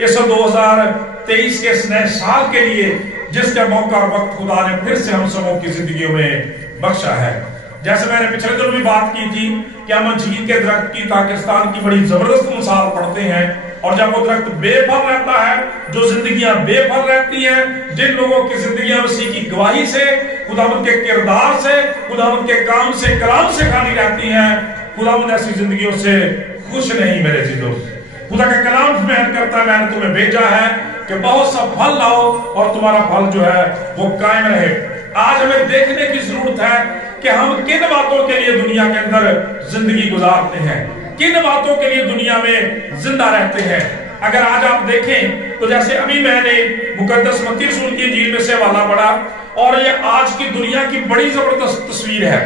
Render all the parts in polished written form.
اس 2023 کے اس نئے سال کے لیے جس کا موقع اور وقت خدا نے پھر سے ہم سبوں کی زندگیوں میں بخشا ہے۔ جیسے میں نے پچھلے دنوں بھی بات کی تھی کہ ہم انجیر کے درخت کی پاکستان کی بڑی زبردست مثال پڑھتے ہیں، اور جب وہ درخت بے پھل رہتا ہے، جو زندگیاں بے پھل رہتی ہیں، جن لوگوں کی زندگیاں مسیح کی گواہی سے، خداوند کے کردار سے، خداوند کے کام سے، کلام سے خالی رہتی ہیں، خداوند ایسی زندگیوں سے خوش نہیں میرے عزیزو۔ خدا کا کلام محنت کرتا ہے، میں نے تمہیں بھیجا ہے کہ بہت سا پھل لاؤ اور تمہارا پھل جو ہے وہ قائم رہے۔ آج ہمیں دیکھنے کی ضرورت ہے کہ ہم کن باتوں کے لیے دنیا کے اندر زندگی گزارتے ہیں، کن باتوں کے لیے دنیا میں زندہ رہتے ہیں۔ اگر آج آپ دیکھیں تو جیسے ابھی میں نے مقدس متی رسول کی انجیل میں سے حوالہ پڑھا، اور یہ آج کی دنیا کی بڑی زبردست تصویر ہے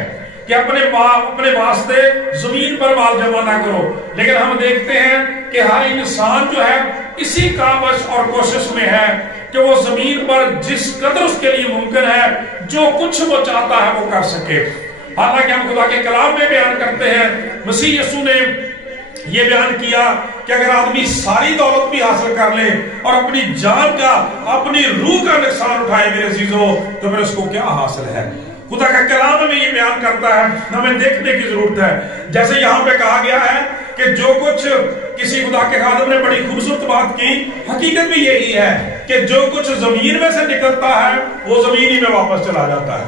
کہ اپنے واسطے زمین پر مال جمع نہ کرو، لیکن ہم دیکھتے ہیں کہ ہر انسان جو ہے اسی کاوش اور کوشش میں ہے کہ وہ زمین پر جس قدر اس کے لیے ممکن ہے جو کچھ وہ چاہتا ہے وہ کر سکے۔ حالانکہ ہم خدا کے کلام میں بیان کرتے ہیں، مسیح یسوع نے یہ بیان کیا کہ اگر آدمی ساری دولت بھی حاصل کر لے اور اپنی جان کا، اپنی روح کا نقصان اٹھائے میرے عزیزو، تو پھر اس کو کیا حاصل ہے؟ خدا کا کلام ہمیں یہ بیان کرتا ہے، ہمیں دیکھنے کی ضرورت ہے۔ جیسے یہاں پہ کہا گیا ہے کہ جو کچھ کسی خدا کے خادم نے بڑی خوبصورت بات کی، حقیقت بھی یہی ہے کہ جو کچھ زمین میں سے نکلتا ہے وہ زمین ہی میں واپس چلا جاتا ہے۔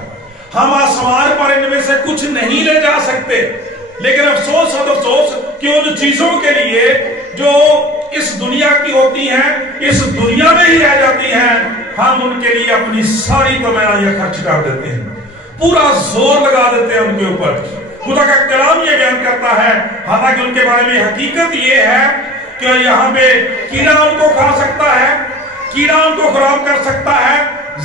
ہم آسمان پر ان میں سے کچھ نہیں لے جا سکتے، لیکن افسوس اور افسوس کہ ان چیزوں کے لیے جو اس دنیا کی ہوتی ہیں، اس دنیا میں ہی رہ جاتی ہیں، ہم ان کے لیے اپنی ساری توانائیاں خرچ کر دیتے ہیں، پورا زور لگا دیتے ہیں ان کے اوپر۔ خدا کا کلام یہ بیان کرتا ہے، حالانکہ ان کے بارے میں حقیقت یہ ہے کہ یہاں پہ کیڑا ان کو کھا سکتا ہے، کیڑا ان کو خراب کر سکتا ہے،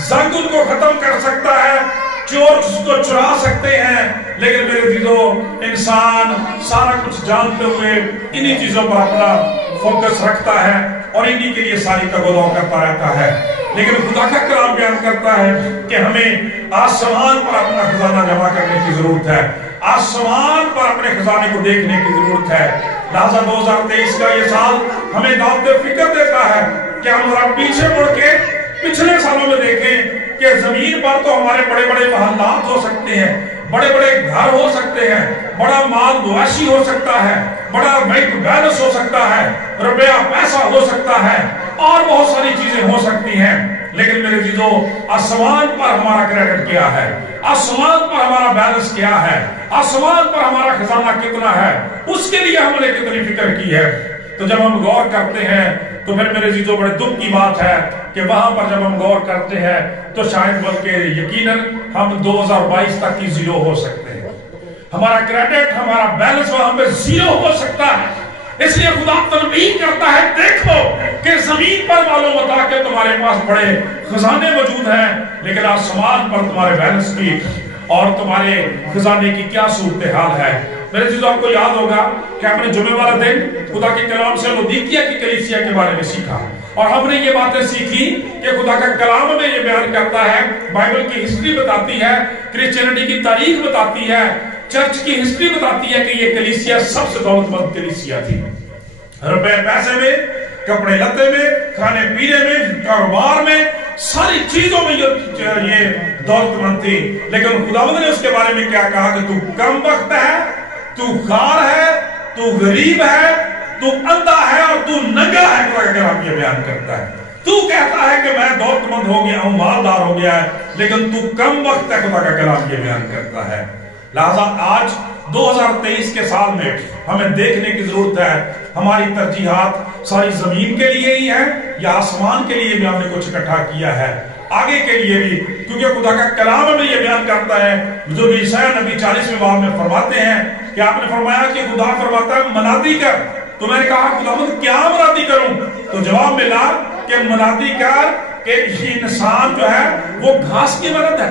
زنگ ان کو ختم کر سکتا ہے، چور اس کو چرا سکتے ہیں، لیکن میرے عزیزو انسان سارا کچھ جانتے ہوئے انہی چیزوں پر اپنا فوکس رکھتا ہے اور انہی کے لیے ساری تگودو کرتا رہتا ہے۔ لیکن خدا کا کلام بیان کرتا ہے کہ ہمیں آسمان پر اپنا خزانہ جمع کرنے کی ضرورت ہے، آسمان پر اپنے خزانے کو دیکھنے کی ضرورت ہے۔ لہذا 2023 کا یہ سال ہمیں دعوت فکر دیتا ہے کہ ہم ذرا پیچھے مڑ کے پچھلے سالوں میں دیکھیں کہ زمین پر تو ہمارے بڑے بڑے محلات ہو سکتے ہیں، بڑے بڑے گھر ہو سکتے ہیں، بڑا مال مویشی ہو سکتا ہے، بڑا بینک بیلنس ہو سکتا ہے، روپیہ پیسہ ہو سکتا ہے، اور بہت ساری چیزیں ہو سکتی ہیں، لیکن میرے عزیزو آسمان پر ہمارا کریڈٹ کیا ہے، آسمان پر ہمارا بیلنس کیا ہے، آسمان پر ہمارا خزانہ کتنا ہے، اس کے لیے ہم نے کتنی فکر کی ہے۔ تو جب ہم غور کرتے ہیں تو پھر میرے عزیزو بڑے دکھ کی بات ہے کہ وہاں پر جب ہم غور کرتے ہیں تو شاید بلکہ یقیناً ہم 2022 تک کی زیرو ہو سکتے ہیں، ہمارا کریڈٹ، ہمارا بیلنس وہاں پہ زیرو ہو سکتا ہے۔ اس لیے خدا تنبیہ کرتا ہے، دیکھو کہ زمین پر معلوم ہوتا کہ تمہارے پاس بڑے خزانے موجود ہیں، لیکن آسمان پر تمہارے بیلنس کی اور تمہارے خزانے کی کیا صورتحال ہے۔ میرے چیزوں آپ کو یاد ہوگا کہ ہم نے جمعے والا دن خدا کے کلام سے لودیکیا کی کلیسیا کے بارے میں سیکھا، اور ہم نے یہ باتیں سیکھی کہ خدا کا کلام ہمیں یہ بیان کرتا ہے، بائبل کی ہسٹری بتاتی ہے، کرسچینٹی کی تاریخ بتاتی ہے، چرچ کی ہسٹری بتاتی ہے کہ یہ کلیسیا سب سے دولت مند کلیسیا تھی، روپے پیسے میں، کپڑے لتے میں، کھانے پینے میں، کاروبار میں، ساری چیزوں میں یہ دولت مند تھی، لیکن خداوند نے اس کے بارے میں کیا کہا کہ تو کم بخت ہے، تو خار ہے، تو غریب ہے، تو اندھا ہے اور تو ننگا ہے۔ خدا کا کلام یہ بیان کرتا ہے، تو کہتا ہے کہ میں دولت مند ہو گیا ہوں، مالدار ہو گیا ہے، لیکن تو کم وقت ہے۔ خدا کا کلام یہ بیان کرتا ہے۔ لہذا آج 2023 کے سال میں ہمیں دیکھنے کی ضرورت ہے ہماری ترجیحات ساری زمین کے لیے ہی ہیں یا آسمان کے لیے بھی ہم نے کچھ اکٹھا کیا ہے، آگے کے لیے بھی، کیونکہ خدا کا کلام ہمیں یہ بیان کرتا ہے جو عیسیٰ نبی 40ویں باب میں فرماتے ہیں کہ آپ نے فرمایا کہ خدا فرماتا ہے منادی کر، تو میں نے کہا خداوند کیا منادی کروں؟ تو جواب ملا کہ منادی کر کہ انسان جو ہے وہ گھاس کی مانند ہے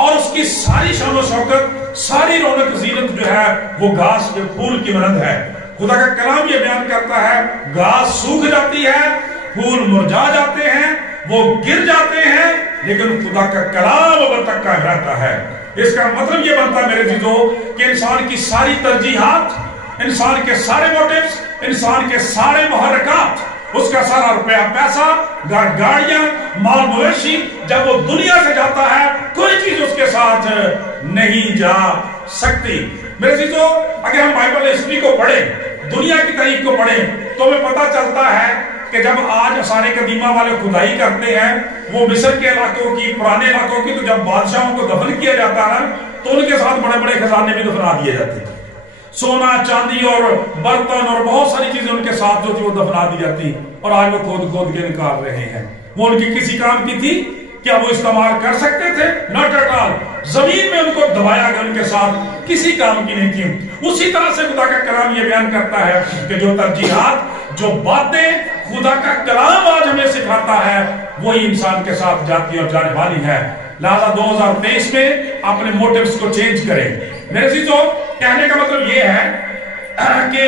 اور اس کی ساری شان و شوکت، ساری رونق زینت جو ہے وہ گھاس کے پھول کی مانند ہے۔ خدا کا کلام یہ بیان کرتا ہے گھاس سوکھ جاتی ہے، پھول مرجھا جاتے ہیں، وہ گر جاتے ہیں، لیکن خدا کا کلام اب تک قائم رہتا ہے۔ اس کا مطلب یہ بنتا ہے میرے عزیزو کہ انسان کی ساری ترجیحات، انسان کے سارے موٹیوز، انسان کے سارے محرکات اس کا سارا روپیہ پیسہ، گاڑیاں، مال مویشی، جب وہ دنیا سے جاتا ہے کوئی چیز اس کے ساتھ نہیں جا سکتی۔ میرے عزیزو، اگر ہم بائبل ہسٹری کو پڑھیں، دنیا کی تاریخ کو پڑھیں، تو ہمیں پتہ چلتا ہے کہ جب آج آثار قدیمہ والے کھدائی کرتے ہیں وہ مصر کے علاقوں کی، پرانے علاقوں کی، تو جب بادشاہوں کو دفن کیا جاتا ہے تو ان کے ساتھ بڑے بڑے خزانے بھی دفنا دیے جاتے ہیں، سونا چاندی اور برتن اور بہت ساری چیزیں ان کے ساتھ جو تھی وہ دفنا دی جاتی، اور آج وہ کھود کے نکال رہے ہیں۔ وہ ان کی کسی کام کی تھی؟ کیا وہ استعمال کر سکتے تھے؟ Not at all. زمین میں ان کو دبایا گیا، ان کے ساتھ کسی کام کی نہیں تھی۔ اسی طرح سے خدا کا کلام یہ بیان کرتا ہے کہ جو ترجیحات، جو باتیں خدا کا کلام آج ہمیں سکھاتا ہے وہی انسان کے ساتھ جاتی اور جانے والی ہے۔ لہذا 2023 میں اپنے موٹیوز کو چینج کریں۔ میرے عزیزو، کہنے کا مطلب یہ ہے کہ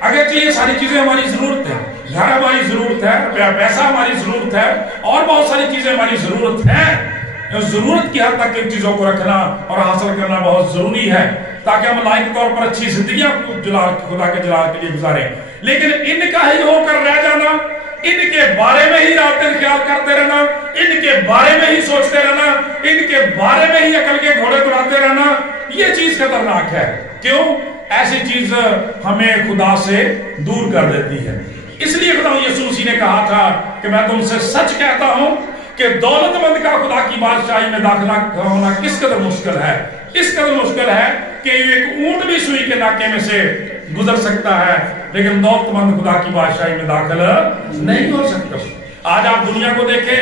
اگرچہ یہ ساری چیزیں ہماری ضرورت ہے، گھر ہماری ضرورت ہے، پیسہ ہماری ضرورت ہے، اور بہت ساری چیزیں ہماری ضرورت ہے، ضرورت کی حد تک ان چیزوں کو رکھنا اور حاصل کرنا بہت ضروری ہے تاکہ ہم لائق طور پر اچھی زندگیاں خدا کے جلال کے لیے گزاریں۔ لیکن ان کا ہی ہو کر رہ جانا، ان کے بارے میں ہی رات دن خیال کرتے رہنا، ان کے بارے میں ہی سوچتے رہنا، ان کے بارے میں ہی عقل کے گھوڑے دوڑاتے رہنا، یہ چیز خطرناک ہے۔ کیوں؟ ایسی چیز ہمیں خدا سے دور کر دیتی ہے۔ اس لیے خدا یسوع مسیح نے کہا تھا کہ میں تم سے سچ کہتا ہوں کہ دولت مند کا خدا کی بادشاہی میں داخلہ ہونا کس قدر مشکل ہے۔ اس قدر مشکل ہے کہ ایک اونٹ بھی سوئی کے ناکے میں سے گزر سکتا ہے، لیکن دولت مند خدا کی بادشاہی میں داخل نہیں ہو سکتا۔ آج آپ دنیا کو دیکھیں،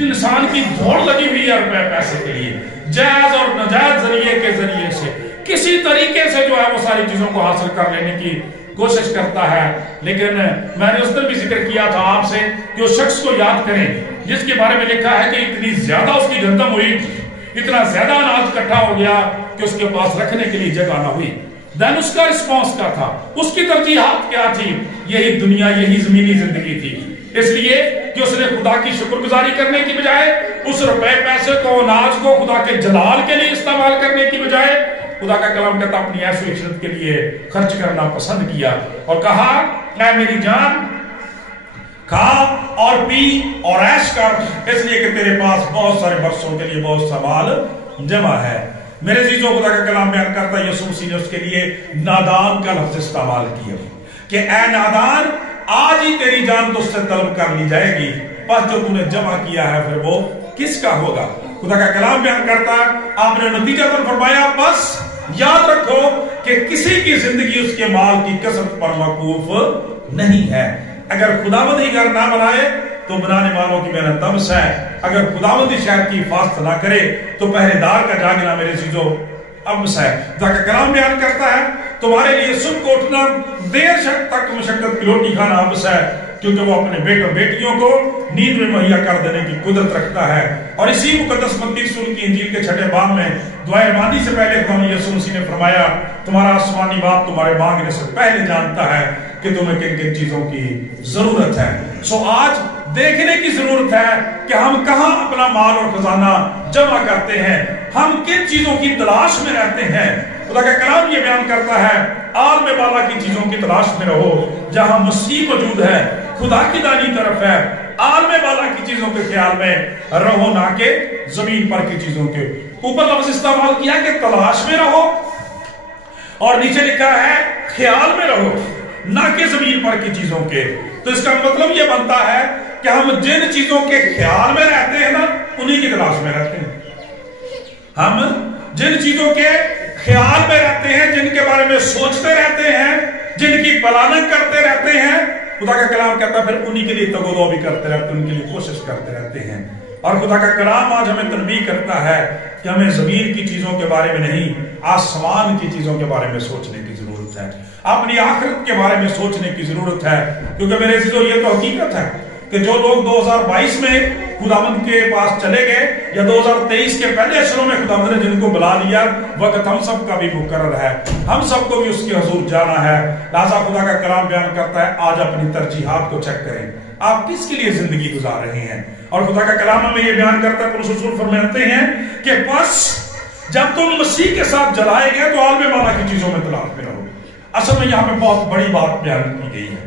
انسان کی دوڑ لگی ہوئی ہے روپے پیسے کے لیے، جائز اور ناجائز ذریعے سے کسی طریقے سے جو ہے وہ ساری چیزوں کو حاصل کر لینے کی کوشش کرتا ہے۔ لیکن میں نے اس دن بھی ذکر کیا تھا آپ سے کہ اس شخص کو یاد کریں جس کے بارے میں لکھا ہے کہ اتنی زیادہ اس کی گندم ہوئی، اتنا زیادہ اناج اکٹھا ہو گیا کہ اس کے پاس رکھنے کے لیے جگہ نہ ہوئی۔ دین اس کا رسپانس کیا تھا؟ اس کی ترجیحات کیا تھی؟ یہی دنیا، یہی زمینی زندگی تھی۔ اس لیے کہ اس نے خدا کی شکر گزاری کرنے کی بجائے اس روپے پیسے کو، اناج کو خدا کے جلال کے لیے استعمال کرنے کی بجائے خدا کا کلام کہتا اپنی عیش و عشرت کے لیے خرچ کرنا پسند کیا، اور کہا اے میری جان کھا اور پی اور عیش کر، اس لیے کہ تیرے پاس بہت سارے برسوں کے لیے بہت سا مال جمع ہے۔ میرے عزیزوں، خدا کا کلام بیان کرتا ہے یسوع مسیح نے اس کے لیے نادان کا لفظ استعمال کیا کہ اے نادان، آج ہی تیری جان تجھ سے طلب کر لی جائے گی، بس جو تو نے جمع کیا ہے پھر وہ کس کا ہوگا؟ خدا کا کلام بیان کرتا ہے، آپ نے نتیجہ پر فرمایا بس یاد رکھو کہ کسی کی زندگی اس کے مال کی کثرت پر موقوف نہیں ہے۔ اگر خداوند ہی گھر نہ بنائے تو بنانے والوں کی محنت دمس ہے، اگر خداوند ہی شہر کی حفاظت نہ کرے تو پہرے دار کا جاگنا میرے عزیزو ابس ہے۔ خدا کا کلام بیان کرتا ہے تمہارے لیے صبح کو اٹھنا، دیر تک مشقت کی روٹی کھانا ابس ہے، کیونکہ وہ اپنے بیٹوں بیٹیوں کو نیند میں مہیا کر دینے کی قدرت رکھتا ہے۔ اور اسی مقدس متی رسول کی انجیل کے 6 باب میں دعائے ماندی سے پہلے خدا یسوع مسیح نے فرمایا تمہارا آسمانی باپ تمہارے مانگنے سے پہلے جانتا ہے کہ تمہیں کن کن چیزوں کی ضرورت ہے۔ سو آج دیکھنے کی ضرورت ہے کہ ہم کہاں اپنا مال اور خزانہ جمع کرتے ہیں، ہم کن چیزوں کی تلاش میں رہتے ہیں۔ خدا کا کلام یہ بیان کرتا ہے عالم بالا کی چیزوں کی تلاش میں رہو جہاں مسیح موجود ہے، خدا کی دانی طرف ہے، عالم بالا کی چیزوں کے خیال میں رہو نہ کہ زمین پر کی چیزوں کے۔ اوپر لفظ استعمال کیا کہ تلاش میں رہو، اور نیچے لکھا ہے خیال میں رہو نہ کہ زمین پر کی چیزوں کے۔ تو اس کا مطلب یہ بنتا ہے کہ ہم جن چیزوں کے خیال میں رہتے ہیں نا انہی کی تلاش میں رہتے ہیں۔ ہم جن چیزوں کے خیال میں رہتے ہیں، جن کے بارے میں سوچتے رہتے ہیں، جن کی پلاننگ کرتے رہتے ہیں، خدا کا کلام کہتا ہے پھر انہی کے لیے تگو بھی کرتے رہتے ہیں، ان کے لیے کوشش کرتے رہتے ہیں۔ اور خدا کا کلام آج ہمیں تنبیہ کرتا ہے کہ ہمیں زمین کی چیزوں کے بارے میں نہیں، آسمان کی چیزوں کے بارے میں سوچنے کی ضرورت ہے، اپنی آخرت کے بارے میں سوچنے کی ضرورت ہے۔ کیونکہ میرے عزیزو یہ تو حقیقت ہے کہ جو لوگ 2022 میں خداوند کے پاس چلے گئے یا 2023 کے پہلے اشروں میں خداوند نے جن کو بلا لیا، وقت ہم سب کا بھی مقرر ہے، ہم سب کو بھی اس کے حضور جانا ہے۔ لہذا خدا کا کلام بیان کرتا ہے آج اپنی ترجیحات کو چیک کریں، آپ کس کے لیے زندگی گزار رہے ہیں۔ اور خدا کا کلام ہمیں یہ بیان کرتا ہے، پولس رسول فرماتے ہیں کہ بس جب تم مسیح کے ساتھ جلائے گئے تو عالم بالا کی چیزوں میں تلاش میں رہو۔ اصل میں یہاں پہ بہت بڑی بات بیان کی گئی ہے